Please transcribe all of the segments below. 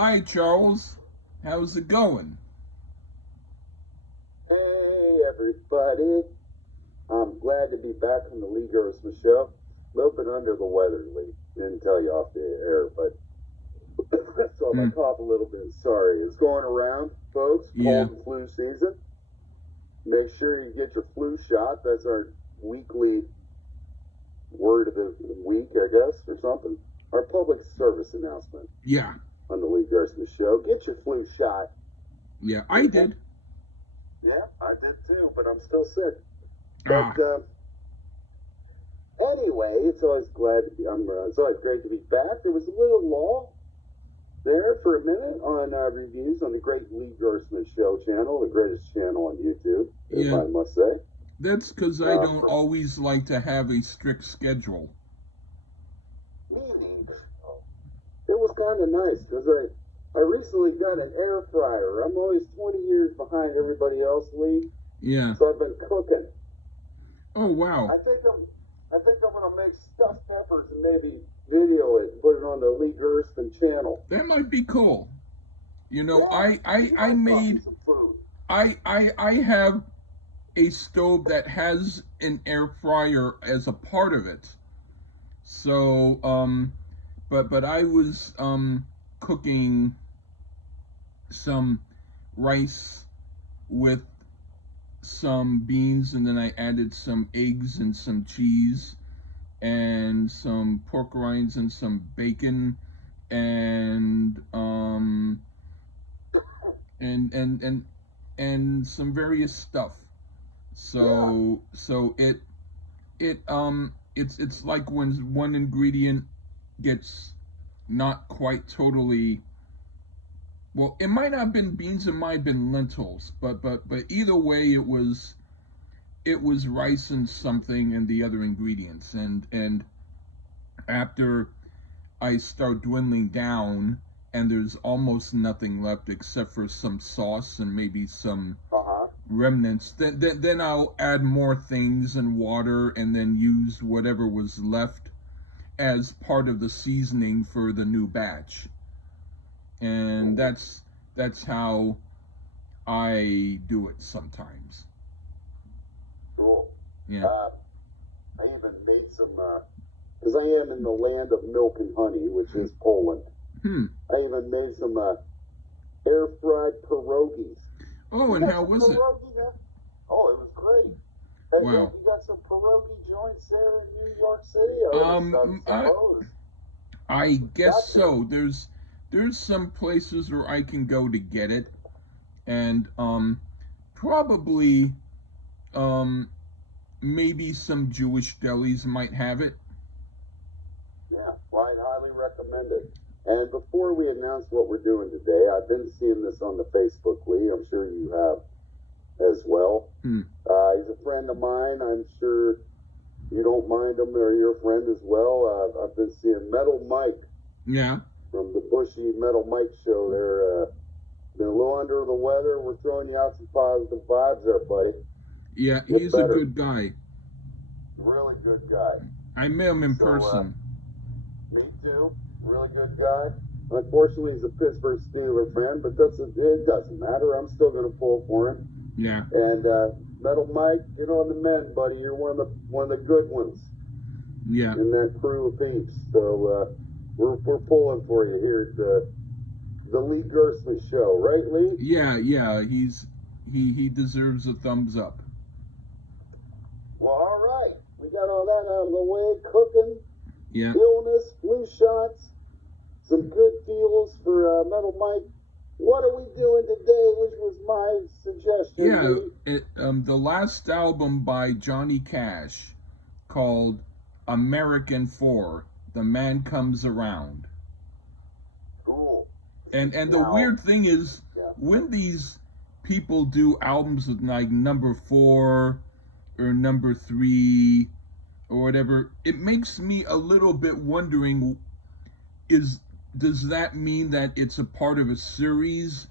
Hi, Charles. How's it going? Hey everybody, I'm glad to be back from the Lee Grossman show. A little bit under the weather, Lee. Didn't tell you off the air, but so if I Hmm. cough a little bit, sorry. It's going around, folks. Yeah. Cold and flu season. Make sure you get your flu shot. That's our weekly word of the week, I guess, or something. Our public service announcement Yeah. on the Lee Grossman show. Get your flu shot. Yeah. I did. Yeah, I did too, but I'm still sick. But Ah. anyway, it's always it's always great to be back. There was a little lull there for a minute on reviews on the Great Lee Grossman Show channel, the greatest channel on YouTube, if Yeah. I must say. That's because I don't For always like to have a strict schedule. me, it was kind of nice because I recently got an air fryer. I'm always 20 years behind everybody else, Lee, Yeah. so I've been cooking. Oh, wow. I think I'm gonna make stuffed peppers and maybe video it and put it on the Lee Gersten channel. That might be cool. You know, Yeah, I like talking made, some food. I have a stove that has an air fryer as a part of it. So, but I was, cooking some rice with some beans, and then I added some eggs and some cheese and some pork rinds and some bacon and and and and and some various stuff. Yeah, It's like when one ingredient gets not quite totally, well, it might not have been beans, it might have been lentils, but either way, it was rice and something and the other ingredients, and after I start dwindling down and there's almost nothing left except for some sauce and maybe some uh-huh. remnants, then I'll add more things and water and then use whatever was left as part of the seasoning for the new batch. And Cool. that's how I do it sometimes. Cool. Yeah. Uh, I even made some, because I am in the land of milk and honey, which is Poland. Hmm. I even made some air fried pierogies. Oh, You and got how some was it? pierogies there? Oh, it was great. Hey, Wow. you got some pierogi joints there in New York City? I I suppose. I guess Got to. so. There's some places where I can go to get it, and probably um maybe some Jewish delis might have it. Yeah, well, I'd highly recommend it. And before we announce what we're doing today, I've been seeing this on the Facebook, Lee. I'm sure you have as well. Hmm. He's a friend of mine. I'm sure you don't mind him or you're a friend as well. I've been seeing Metal Mike Yeah. from the Bushy Metal Mike show there. Been a little under the weather. We're throwing you out some positive vibes there, buddy. Yeah, Get he's a better. good guy. Really good guy. I met him in So, person. me too. Really good guy. Unfortunately, he's a Pittsburgh Steelers fan, but it doesn't matter. I'm still going to pull for him. Yeah. And Metal Mike, get on the men, buddy. You're one of the good ones Yeah. in that crew of peeps. So we're pulling for you here at the Lee Gerstmann show, right, Lee? Yeah, he deserves a thumbs up. Well, all right. We got all that out of the way. Cooking, Yeah. illness, flu shots, some good feels for Metal Mike. What are we doing today? Which was my suggestion. Yeah, the last album by Johnny Cash called American 4, The Man Comes Around. Cool. And the Now, weird thing is, yeah. when these people do albums with like number 4 or number 3 or whatever, it makes me a little bit wondering, does that mean that it's a part of a series,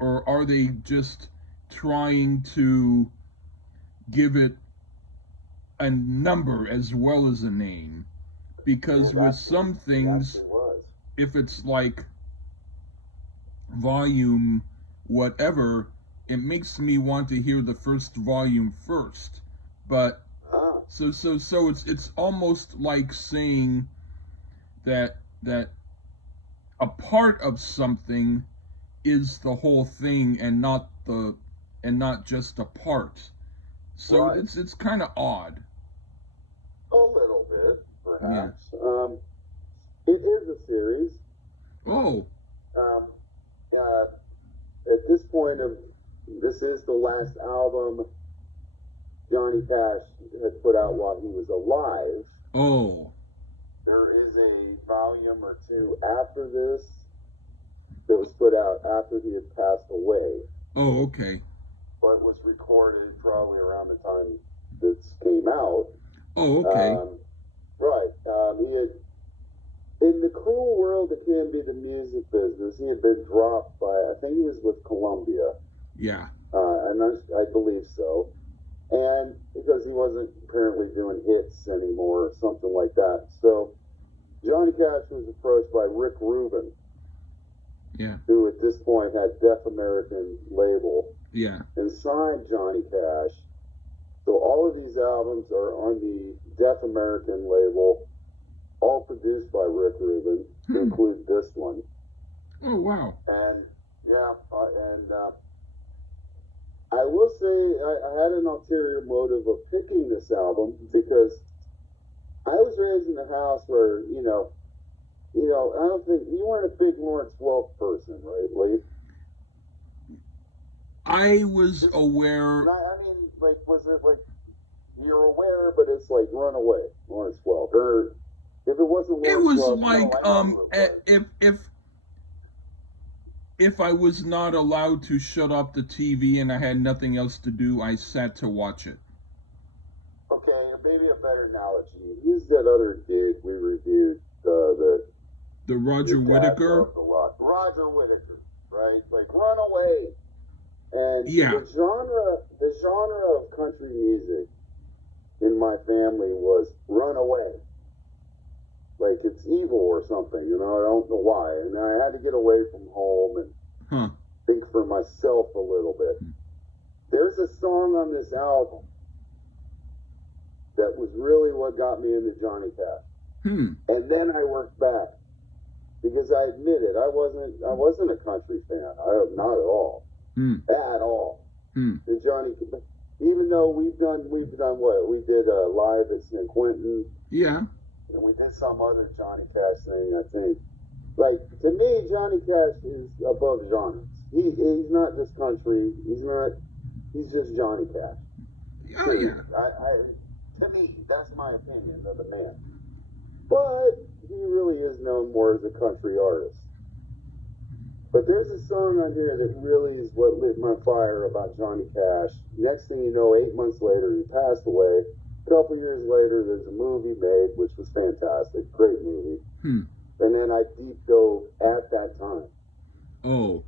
or are they just trying to give it a number as well as a name? Because with some things, was. if it's like volume whatever, it makes me want to hear the first volume first. But Ah, so it's almost like saying that a part of something is the whole thing and not just a part. So right. it's kind of odd. A little bit, Yeah. perhaps. It is a series. Oh. Um, uh, at this point of this is the last album Johnny Cash had put out while he was alive. Oh. There is a volume or two after this that was put out after he had passed away, Oh, okay. but was recorded probably around the time this came out. Oh, okay. Um, right. He had, in the cruel world that can be the music business, he had been dropped by, I think he was with Columbia, Yeah. and I believe so. And because he wasn't apparently doing hits anymore or something like that. So Johnny Cash was approached by Rick Rubin, Yeah. who at this point had Deaf American label, Yeah. and signed Johnny Cash. So all of these albums are on the Deaf American label, all produced by Rick Rubin, to Hmm. include this one. Oh, wow. And yeah, I will say I had an ulterior motive of picking this album because I was raised in a house where I don't think you weren't a big Lawrence Welk person, right, Lee? I was Just, aware. I mean, like, was it like you're aware, but it's like run away, Lawrence Welk, or if it wasn't It Lawrence was Welk, no, like I know who it was. if I was not allowed to shut off the TV and I had nothing else to do, I sat to watch it. Okay, maybe a better analogy. Who's that other dude we reviewed? The The Roger dad Whittaker. loved a lot. Roger Whittaker, right? Like run away. And Yeah. the genre of country music in my family was run away. Like it's evil or something, I don't know why. And I had to get away from home and Huh. think for myself a little bit. There's a song on this album that was really what got me into Johnny Cash. Hmm. And then I worked back because I admit it, I wasn't a country fan. Not at all. Hmm. At all. Hmm. And Johnny, even though we've done what we did live at San Quentin, Yeah. and we did some other Johnny Cash thing. I think, like to me, Johnny Cash is above genres. He's not just country. He's just Johnny Cash. Oh, Period. yeah. To me, that's my opinion of the man. But he really is known more as a country artist. But there's a song on here that really is what lit my fire about Johnny Cash. Next thing you know, 8 months later, he passed away. A couple years later, there's a movie made, which was fantastic. Great movie. Hmm. And then I deep dove at that time. Oh.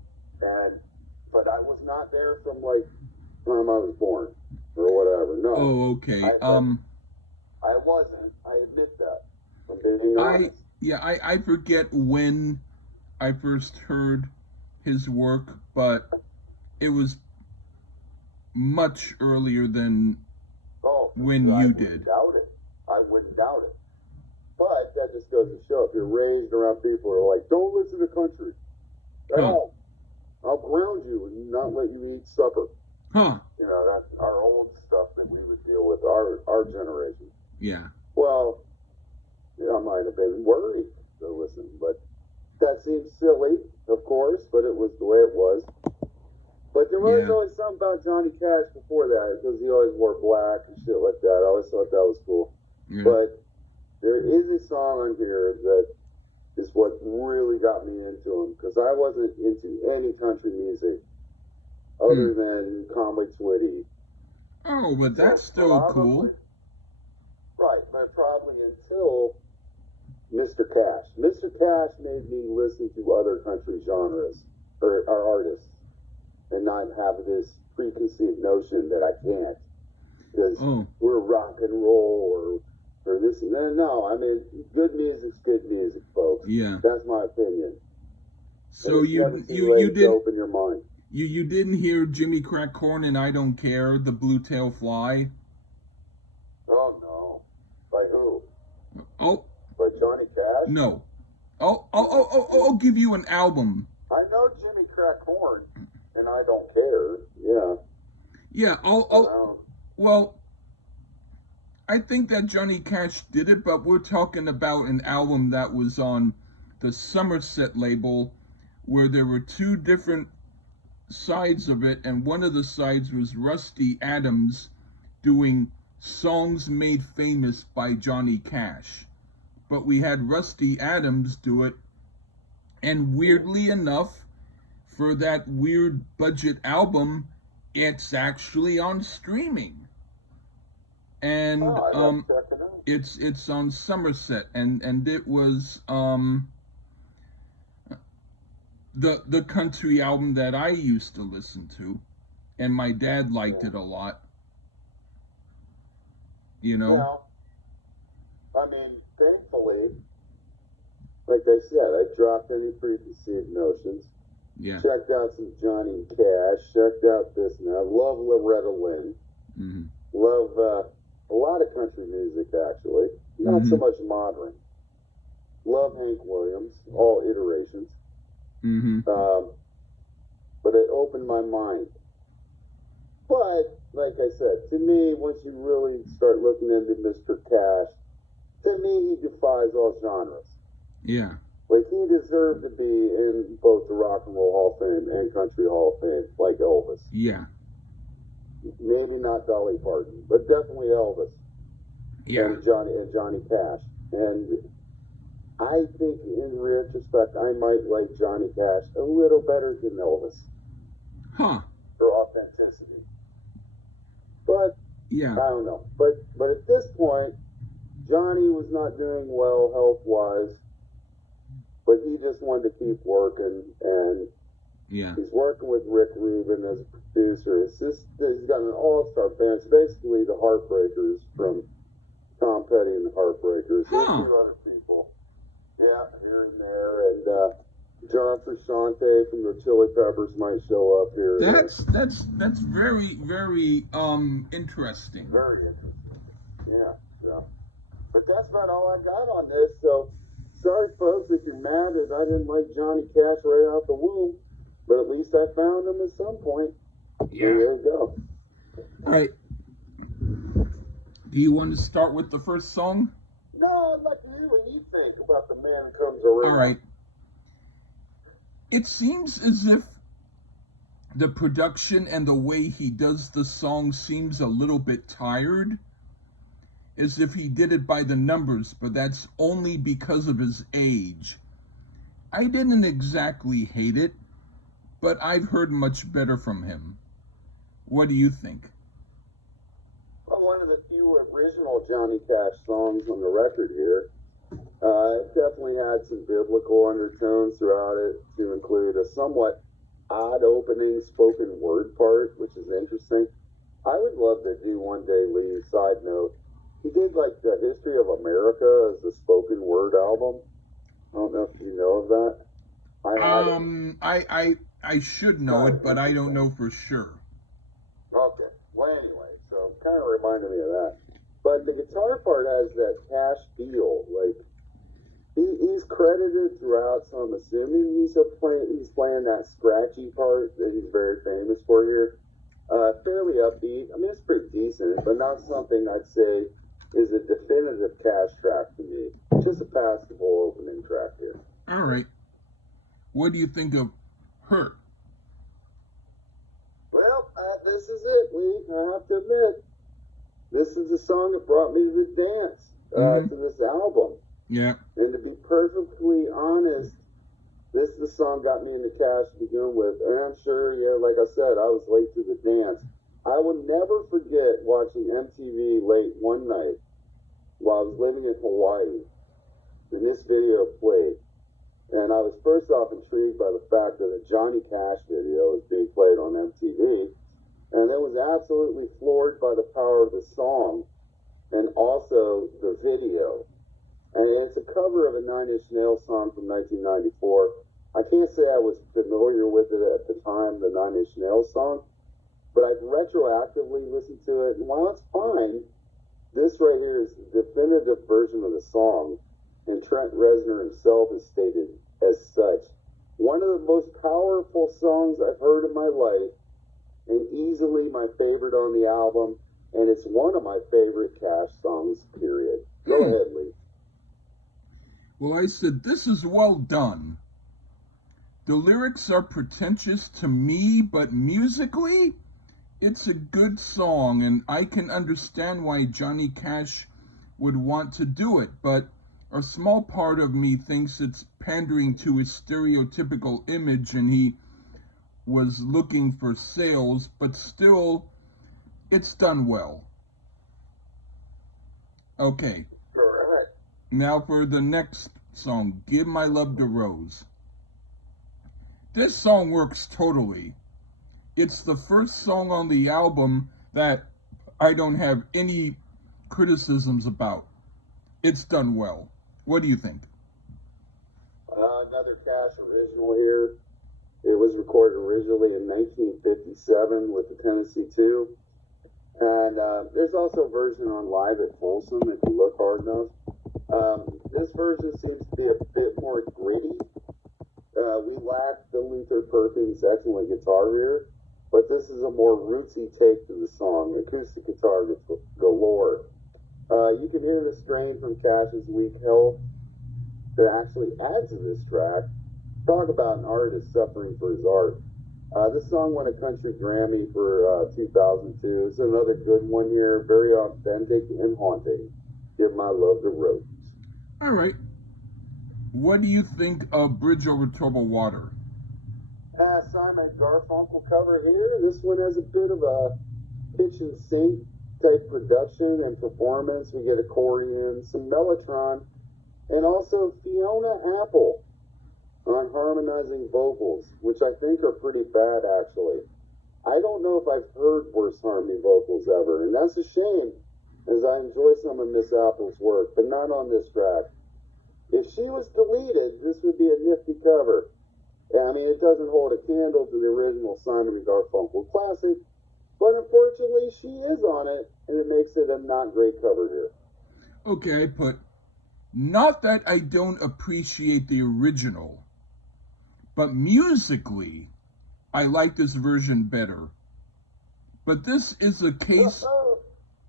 But I was not there from like the time I was born or whatever. No. Oh, okay. I wasn't. I admit that. I'm being honest. I forget when I first heard his work, but it was much earlier than when you did. I wouldn't doubt it. But that just goes to show if you're raised around people who are like, don't listen to country. No. I'll ground you and not let you eat supper. Huh. That's our old stuff that we would deal with, our generation. Yeah. Well, I might have been worried to listen, but that seems silly, of course, but it was the way it was. But there was always something about Johnny Cash before that, because he always wore black and shit like that. I always thought that was cool. Yeah. But there is a song on here that is what really got me into him, because I wasn't into any country music other than Conway Twitty. Oh, but that's still cool. Right, but probably until Mr. Cash. Mr. Cash made me listen to other country genres or artists and not have this preconceived notion that I can't because we're rock and roll or this and that. No, I mean, good music's good music, folks. Yeah. That's my opinion. And So it's never you too you you late to didn't open your mind. you didn't hear Jimmy Crack Corn and I Don't Care, the Blue Tail Fly? Oh no. By who? Oh By Johnny Cash? no. I'll give you an album. I know Jimmy Crack Corn, and I don't care. Yeah. Yeah, well, I think that Johnny Cash did it, but we're talking about an album that was on the Somerset label where there were two different sides of it, and one of the sides was Rusty Adams doing songs made famous by Johnny Cash. But we had Rusty Adams do it, and weirdly enough, for that weird budget album, it's actually on streaming. And Oh, I got to check it out. it's on Somerset, and it was the country album that I used to listen to, and my dad liked it a lot. You know? Well, I mean, thankfully, like I said, I dropped any preconceived notions. Yeah. Checked out some Johnny Cash. Checked out this and that. Love Loretta Lynn. Mm-hmm. Love a lot of country music, actually. Not so much modern. Love Hank Williams, all iterations. Mm-hmm. But it opened my mind. But, like I said, to me, once you really start looking into Mr. Cash, to me, he defies all genres. Yeah. Like, he deserved to be in both the Rock and Roll Hall of Fame and Country Hall of Fame, like Elvis. Yeah. Maybe not Dolly Parton, but definitely Elvis. Yeah. And Johnny Cash. And I think, in retrospect, I might like Johnny Cash a little better than Elvis. Huh. For authenticity. But, yeah. I don't know. But at this point, Johnny was not doing well health-wise. But he just wanted to keep working, and yeah. he's working with Rick Rubin as a producer. He's got an all-star band. It's basically the Heartbreakers from Tom Petty and the Heartbreakers. Huh. And a few other people. Yeah, here and there. And John Frusciante from the Chili Peppers might show up here. That's very, very interesting. Very interesting. Yeah. But that's about all I got on this, so sorry, folks, if you're mad that I didn't like Johnny Cash right out the womb, but at least I found him at some point. Yeah. And there you go. All right. Do you want to start with the first song? No, I'd like to hear what you think about The Man Comes Around. All right. It seems as if the production and the way he does the song seems a little bit tired. As if he did it by the numbers, but that's only because of his age. I didn't exactly hate it, but I've heard much better from him. What do you think? Well, one of the few original Johnny Cash songs on the record here. It definitely had some biblical undertones throughout it, to include a somewhat odd opening spoken word part, which is interesting. I would love to do one day, Lee, side note. He did like the History of America as a spoken word album. I don't know if you know of that. I should know it, but I don't know for sure. Okay. Well, anyway, so kind of reminded me of that. But the guitar part has that Cash feel. Like, he's credited throughout, so I'm assuming he's playing that scratchy part that he's very famous for here. Fairly upbeat. I mean, it's pretty decent, but not something I'd say is a definitive Cash track to me. Just a passable opening track here. All right. What do you think of Hurt? Well, this is it, Lee. I have to admit, this is the song that brought me to the dance to this album. Yeah. And to be perfectly honest, this is the song got me into Cash to begin with. And I'm sure, yeah, like I said, I was late to the dance. I will never forget watching MTV late one night while I was living in Hawaii, and this video played. And I was first off intrigued by the fact that a Johnny Cash video was being played on MTV, and then was absolutely floored by the power of the song and also the video. And it's a cover of a Nine Inch Nails song from 1994. I can't say I was familiar with it at the time, the Nine Inch Nails song, but I've retroactively listened to it, and while it's fine, this right here is the definitive version of the song, and Trent Reznor himself has stated as such. One of the most powerful songs I've heard in my life, and easily my favorite on the album, and it's one of my favorite Cash songs, period. Go ahead, Lee. Well, I said, this is well done. The lyrics are pretentious to me, but musically, it's a good song, and I can understand why Johnny Cash would want to do it, but a small part of me thinks it's pandering to his stereotypical image and he was looking for sales, but still, it's done well. Okay. Correct. Now for the next song, Give My Love to Rose. This song works totally. It's the first song on the album that I don't have any criticisms about. It's done well. What do you think? Another Cash original here. It was recorded originally in 1957 with the Tennessee 2. And there's also a version on Live at Folsom if you look hard enough. This version seems to be a bit more gritty. We lack the Luther Perkins excellent guitar here, but this is a more rootsy take to the song. Acoustic guitar galore. You can hear the strain from Cash's weak health that actually adds to this track. Talk about an artist suffering for his art. This song won a country Grammy for 2002. It's another good one here, very authentic and haunting. Give My Love to Rose. All right. What do you think of Bridge Over Troubled Water? Simon Garfunkel cover here. This one has a bit of a kitchen sink type production and performance. We get accordion, some mellotron, and also Fiona Apple on harmonizing vocals, which I think are pretty bad, actually. I don't know if I've heard worse harmony vocals ever, and that's a shame, as I enjoy some of Miss Apple's work, but not on this track. If she was deleted, this would be a nifty cover. I mean, it doesn't hold a candle to the original Simon & Garfunkel classic, but unfortunately, she is on it, and it makes it a not great cover here. Okay, I put, not that I don't appreciate the original, but musically, I like this version better. But this is a case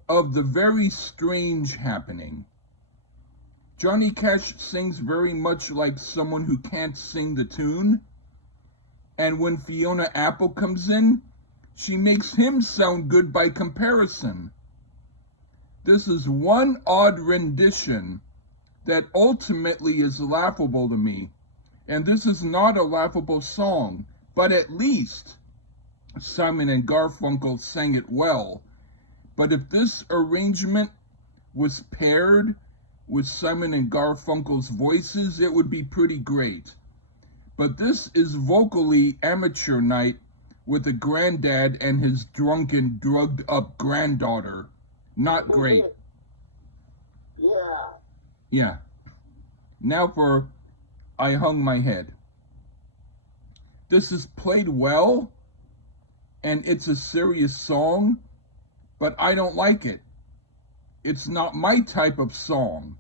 of the very strange happening. Johnny Cash sings very much like someone who can't sing the tune. And when Fiona Apple comes in, she makes him sound good by comparison. This is one odd rendition that ultimately is laughable to me. And this is not a laughable song, but at least Simon and Garfunkel sang it well. But if this arrangement was paired with Simon and Garfunkel's voices, it would be pretty great. But this is vocally amateur night with a granddad and his drunken, drugged-up granddaughter. Not great. Yeah. Now for I Hung My Head. This is played well, and it's a serious song, but I don't like it. It's not my type of song.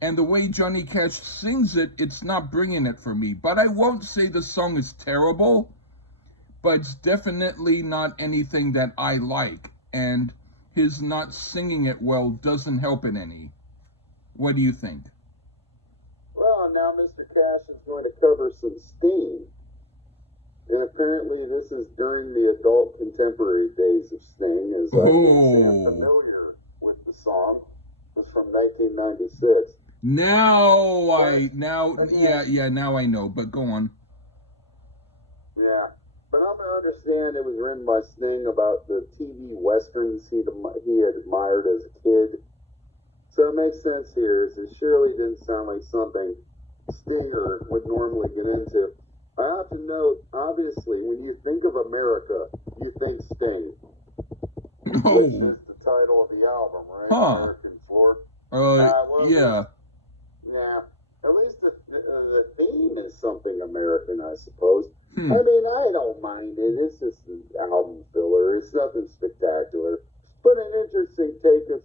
And the way Johnny Cash sings it, it's not bringing it for me. But I won't say the song is terrible, but it's definitely not anything that I like. And his not singing it well doesn't help it any. What do you think? Well, now Mr. Cash is going to cover some Sting. And apparently this is during the adult contemporary days of Sting, as I am familiar with the song. It's from 1996. Now I know, but go on. Yeah, but I'm going to understand it was written by Sting about the TV westerns he had admired as a kid. So it makes sense here. It surely didn't sound like something Stinger would normally get into. I have to note, obviously, when you think of America, you think Sting. Oh. Which is the title of the album, right? Huh. American Floor. Yeah. Yeah. At least the theme is something American. I suppose. Hmm. I mean, I don't mind it. It's just an album filler. It's nothing spectacular. But an interesting take of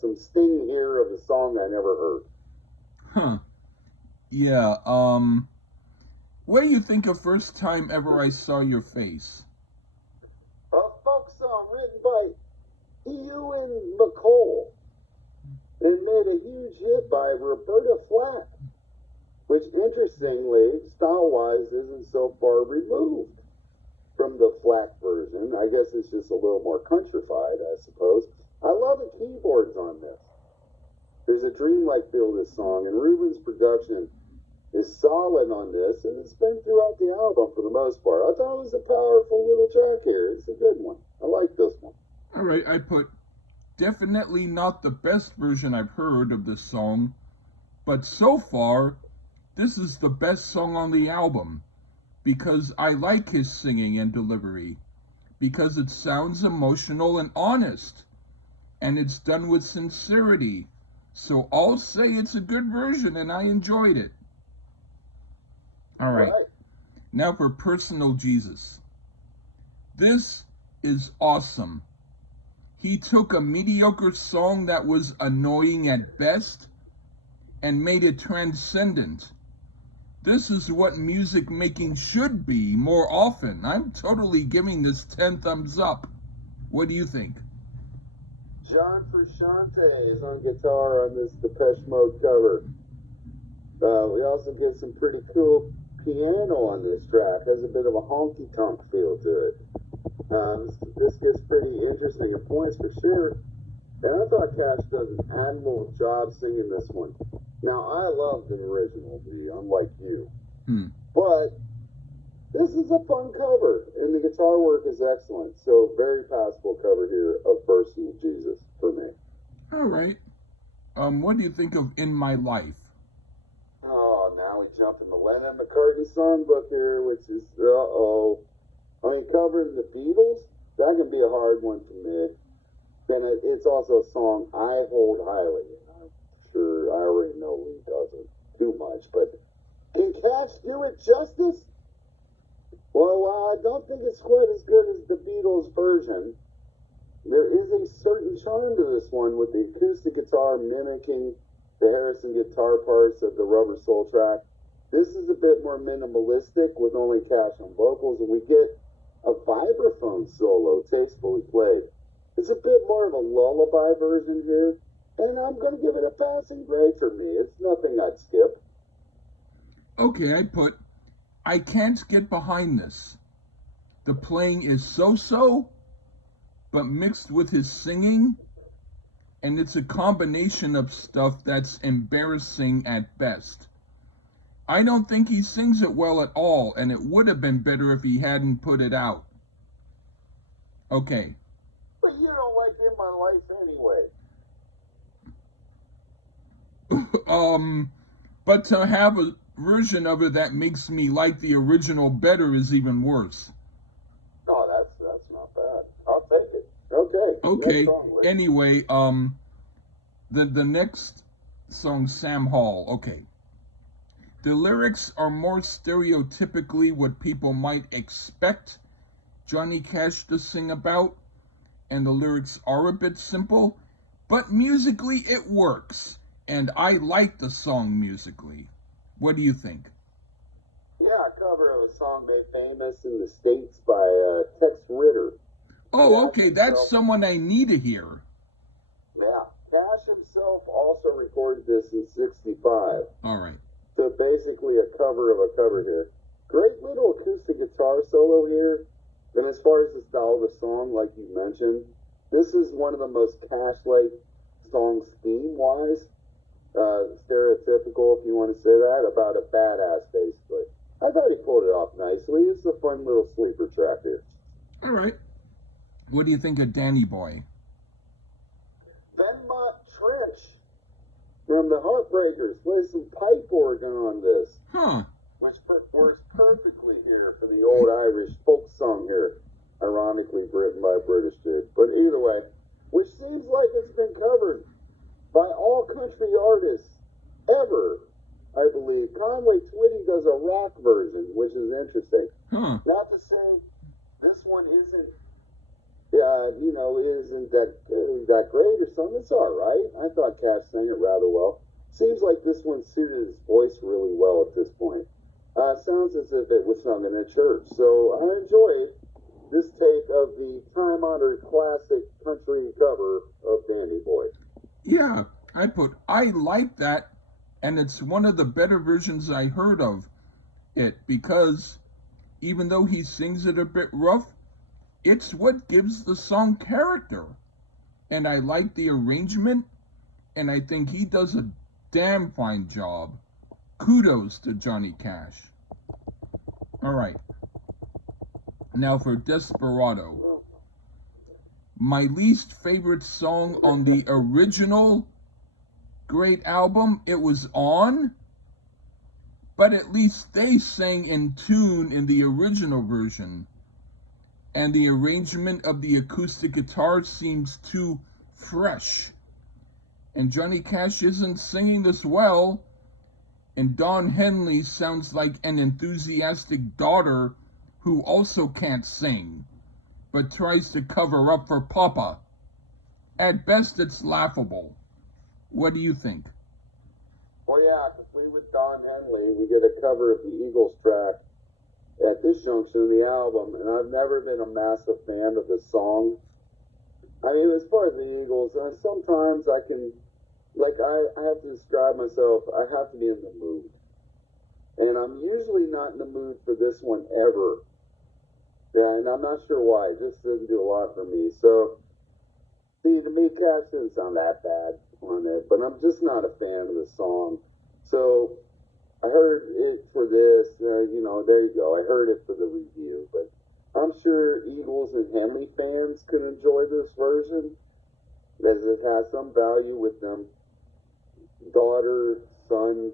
some sting here of a song I never heard. Huh. Yeah. What do you think of First Time Ever I Saw Your Face? A folk song written by Ewan McCall and made a huge hit by Roberta Flack, which interestingly, style-wise, isn't so far removed from the Flack version. I guess it's just a little more countrified, I suppose. I love the keyboards on this. There's a dreamlike feel to this song, and Ruben's production is solid on this, and it's been throughout the album for the most part. I thought it was a powerful little track here. It's a good one. I like this one. All right, I put definitely not the best version I've heard of this song, but so far, this is the best song on the album because I like his singing and delivery, because it sounds emotional and honest, and it's done with sincerity. So I'll say it's a good version and I enjoyed it. All right, now for Personal Jesus. This is awesome. He took a mediocre song that was annoying at best and made it transcendent. This is what music making should be more often. I'm totally giving this 10 thumbs up. What do you think? John Frusciante is on guitar on this Depeche Mode cover. We also get some pretty cool piano on this track. Has a bit of a honky-tonk feel to it. This gets pretty interesting at points for sure. And I thought Cash does an admirable job singing this one. Now, I love the original, unlike you. But this is a fun cover, and the guitar work is excellent. So, very passable cover here of Personal Jesus for me. All right. What do you think of In My Life? Oh, now we jump in the Lennon McCartney songbook here, which is, I mean, covering the Beatles, that can be a hard one for me. And it's also a song I hold highly. I'm sure I already know he doesn't too much, but can Cash do it justice? Well, I don't think it's quite as good as the Beatles version. There is a certain charm to this one with the acoustic guitar mimicking the Harrison guitar parts of the Rubber Soul track. This is a bit more minimalistic with only Cash on vocals, and we get a vibraphone solo tastefully played. It's a bit more of a lullaby version here, and I'm going to give it a passing grade for me. It's nothing I'd skip. Okay, I can't get behind this. The playing is so-so, but mixed with his singing, and it's a combination of stuff that's embarrassing at best. I don't think he sings it well at all, and it would have been better if he hadn't put it out. Okay. But you don't like In My Life anyway. But to have a version of it that makes me like the original better is even worse. Oh, that's not bad. I'll take it. Okay. Okay. Song, Anyway, the next song, Sam Hall. Okay. The lyrics are more stereotypically what people might expect Johnny Cash to sing about, and the lyrics are a bit simple, but musically it works, and I like the song musically. What do you think? Yeah, a cover of a song made famous in the States by Tex Ritter. Oh, okay, that's someone I need to hear. Yeah, Cash himself also recorded this in '65. All right. So basically a cover of a cover here. Great little acoustic guitar solo here. And as far as the style of the song, like you mentioned, this is one of the most Cash-like songs theme-wise. Stereotypical, if you want to say that, about a badass, basically. I thought he pulled it off nicely. It's a fun little sleeper track here. All right. What do you think of Danny Boy? Venmont Trench from the Heartbreakers plays some pipe organ on this. Huh. Which works perfectly here for the old Irish folk song here. Ironically written by a British dude. But either way, which seems like it's been covered by all country artists ever. I believe. Conway Twitty does a rock version, which is interesting. Huh. Not to say this one isn't, isn't that great or something. It's all right. I thought Cash sang it rather well. Seems like this one suited his voice really well at this point. Sounds as if it was sung in a church. So I enjoyed this take of the time-honored classic country cover of Dandy Boy. Yeah, I like that, and it's one of the better versions I heard of it, because even though he sings it a bit rough, it's what gives the song character. And I like the arrangement, and I think he does a damn fine job. Kudos to Johnny Cash. All right. Now for Desperado. My least favorite song on the original great album, it was on, but at least they sang in tune in the original version. And the arrangement of the acoustic guitar seems too fresh. And Johnny Cash isn't singing this well, and Don Henley sounds like an enthusiastic daughter who also can't sing, but tries to cover up for Papa. At best, it's laughable. What do you think? Well, yeah, complete with Don Henley, we get a cover of the Eagles track at this junction in the album, and I've never been a massive fan of the song. I mean, as far as the Eagles, sometimes I can, I have to describe myself, I have to be in the mood. And I'm usually not in the mood for this one ever. Yeah, and I'm not sure why. It just doesn't do a lot for me. So, see, to me, Cash didn't sound that bad on it, but I'm just not a fan of the song. So, I heard it for this, there you go. I heard it for the review, but I'm sure Eagles and Henley fans could enjoy this version, as it has some value with them. Daughter, son,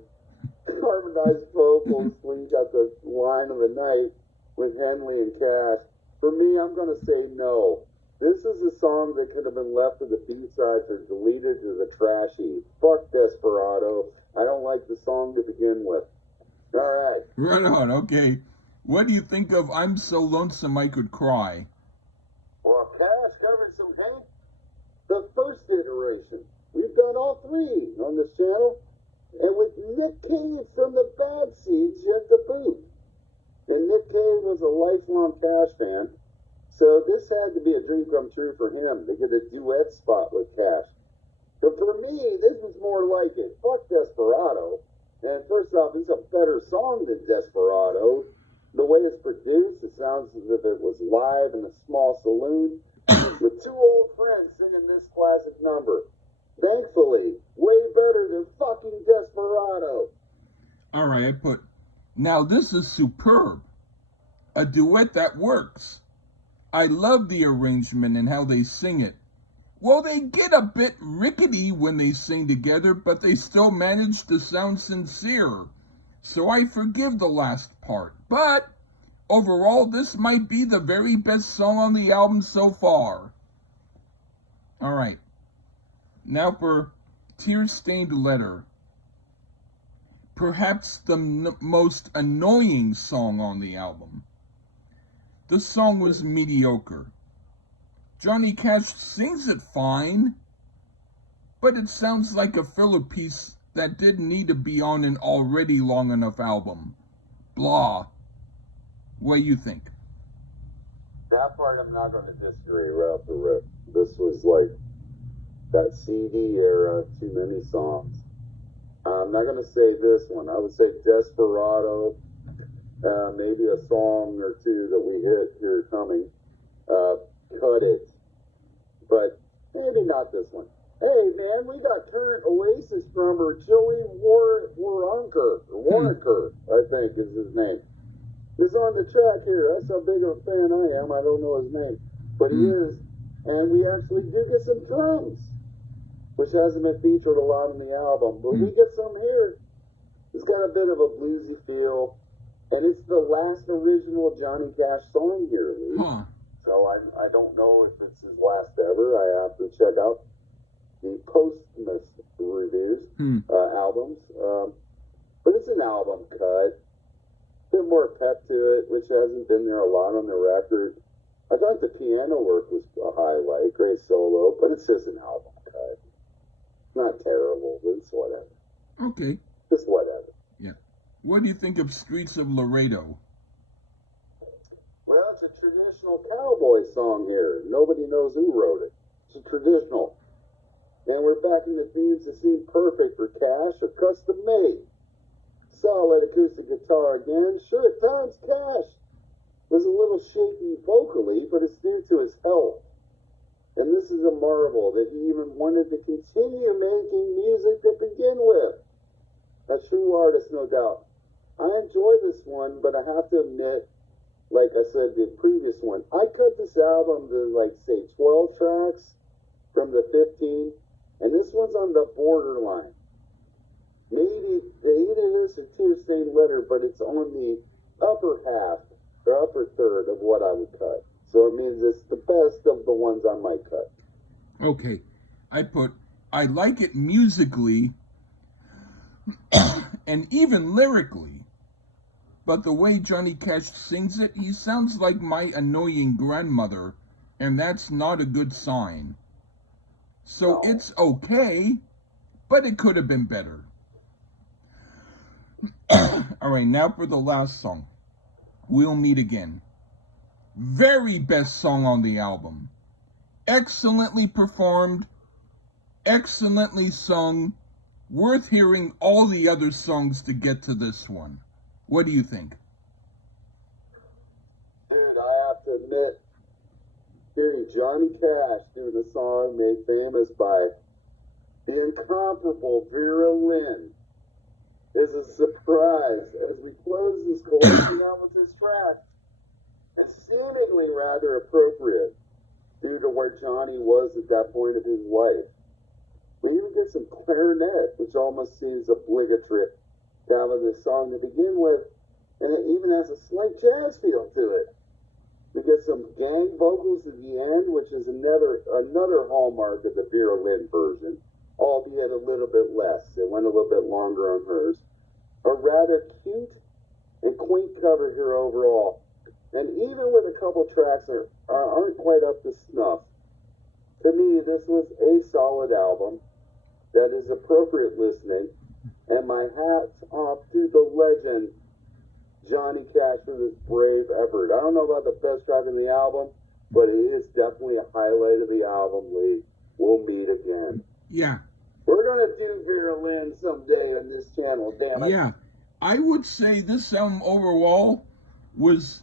harmonized vocals, we got the line of the night with Henley and Cash. For me, I'm going to say no. This is a song that could have been left to the B-sides or deleted to the trash heap. Fuck Desperado. I don't like the song to begin with. All right. Right on, okay. What do you think of I'm So Lonesome I Could Cry? Well, Cash covered some Hank. The first iteration. We've done all three on this channel. And with Nick Cave from the Bad Seeds yet to boot. And Nick Cave was a lifelong Cash fan. So this had to be a dream come true for him to get a duet spot with Cash. But for me, this was more like it. Fuck Desperado. And first off, it's a better song than Desperado. The way it's produced, it sounds as if it was live in a small saloon with two old friends singing this classic number. Thankfully, way better than fucking Desperado. All right, now this is superb. A duet that works. I love the arrangement and how they sing it. Well, they get a bit rickety when they sing together, but they still manage to sound sincere. So I forgive the last part. But overall, this might be the very best song on the album so far. All right. Now for Tear-Stained Letter. Perhaps the most annoying song on the album. The song was mediocre. Johnny Cash sings it fine, but it sounds like a filler piece that didn't need to be on an already long enough album. Blah. What do you think? That part I'm not going to disagree right off the rip. This was like that CD era, too many songs. I'm not going to say this one. I would say Desperado, maybe a song or two that we hit here coming. Cut It. But maybe not this one. Hey, man, we got current Oasis drummer Joey Warnaker, I think is his name. He's on the track here. That's how big of a fan I am. I don't know his name. But he is. And we actually do get some drums, which hasn't been featured a lot on the album. But we get some here. It's got a bit of a bluesy feel. And it's the last original Johnny Cash song here, Lee. So I don't know if it's his last ever. I have to check out the posthumous reviews, albums. but it's an album cut. Bit more pep to it, which hasn't been there a lot on the record. I thought the piano work was a highlight, great solo, but it's just an album cut. Not terrible, but it's whatever. Okay. Just whatever. Yeah. What do you think of Streets of Laredo? Well, it's a traditional cowboy song here. Nobody knows who wrote it. It's a traditional. And we're back in the themes that seem perfect for Cash, a custom made. Solid acoustic guitar again. Sure, at times Cash was a little shaky vocally, but it's due to his health. And this is a marvel that he even wanted to continue making music to begin with. A true artist, no doubt. I enjoy this one, but I have to admit, like I said, the previous one, I cut this album to, like, say, 12 tracks from the 15, and this one's on the borderline. Maybe either this or Tear Stained Letter, but it's on the upper half, or upper third of what I would cut. So it means it's the best of the ones I might cut. Okay. I like it musically and even lyrically. But the way Johnny Cash sings it, he sounds like my annoying grandmother, and that's not a good sign. So it's okay, but it could have been better. All right, now for the last song. We'll Meet Again. Very best song on the album. Excellently performed, excellently sung, worth hearing all the other songs to get to this one. What do you think? Dude, I have to admit, hearing Johnny Cash do the song made famous by the incomparable Vera Lynn is a surprise as we close this collection out with this track. And seemingly rather appropriate due to where Johnny was at that point of his life. We even get some clarinet, which almost seems obligatory to have in this song to begin with, and it even has a slight jazz feel to it. We get some gang vocals at the end, which is another hallmark of the Vera Lynn version, albeit a little bit less. It went a little bit longer on hers. A rather cute and quaint cover here overall. And even with a couple tracks that aren't quite up to snuff, to me, this was a solid album that is appropriate listening. And my hat's off to the legend, Johnny Cash, for this brave effort. I don't know about the best track in the album, but it is definitely a highlight of the album, Lee. We'll meet again. Yeah. We're going to do Vera Lynn someday on this channel, damn it. Yeah. I would say this album overall was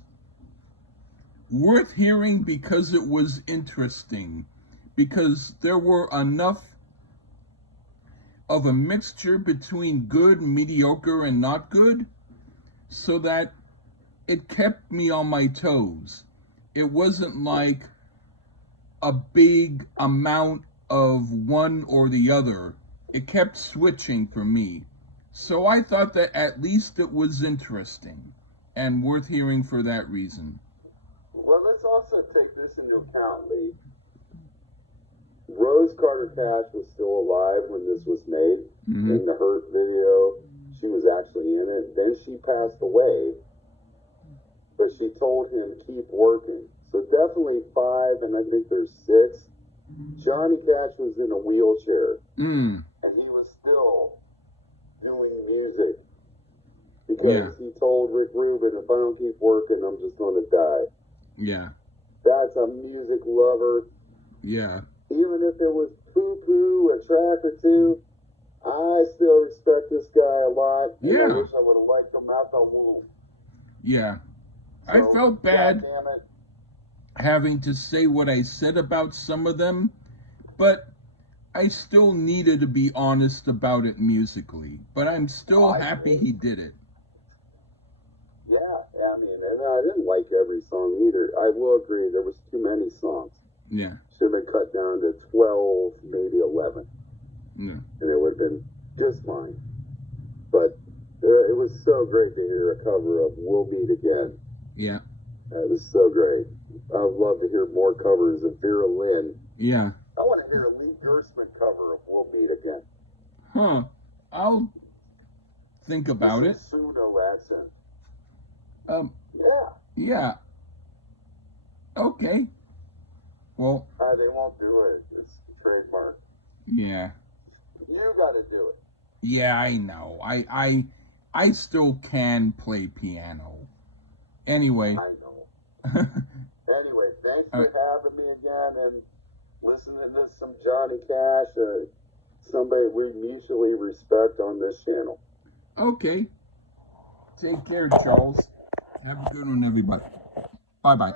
worth hearing because it was interesting. Because there were enough of a mixture between good, mediocre, and not good, so that it kept me on my toes. It wasn't like a big amount of one or the other. It kept switching for me. So I thought that at least it was interesting and worth hearing for that reason. Well, let's also take this into account, Lee. Rose Carter Cash was still alive when this was made. Mm-hmm. In the Hurt video, she was actually in it. Then she passed away, but she told him keep working. So definitely 5, and I think there's 6. Johnny Cash was in a wheelchair, and he was still doing music because he told Rick Rubin, if I don't keep working, I'm just going to die. Yeah. That's a music lover. Yeah. Even if it was poo-poo, a track or two, I still respect this guy a lot. And I wish I would have liked him out the womb. Yeah. So, I felt bad goddammit, having to say what I said about some of them, but I still needed to be honest about it musically. But I'm still happy he did it. Yeah, I mean, and I didn't like every song either. I will agree, there was too many songs. Yeah. Should have been cut down to 12, maybe 11. Yeah. And it would have been just fine. But it was so great to hear a cover of We'll Meet Again. Yeah. It was so great. I would love to hear more covers of Vera Lynn. Yeah. I want to hear a Lee Gerstmann cover of We'll Meet Again. Huh. think about it. Suno accent. Yeah. Yeah. Okay. Well. They won't do it. It's trademark. Yeah. You got to do it. Yeah, I know. I still can play piano. Anyway. I know. Anyway, thanks for having me again and listening to some Johnny Cash, somebody we mutually respect on this channel. Okay. Take care, Charles. Have a good one, everybody. Bye-bye.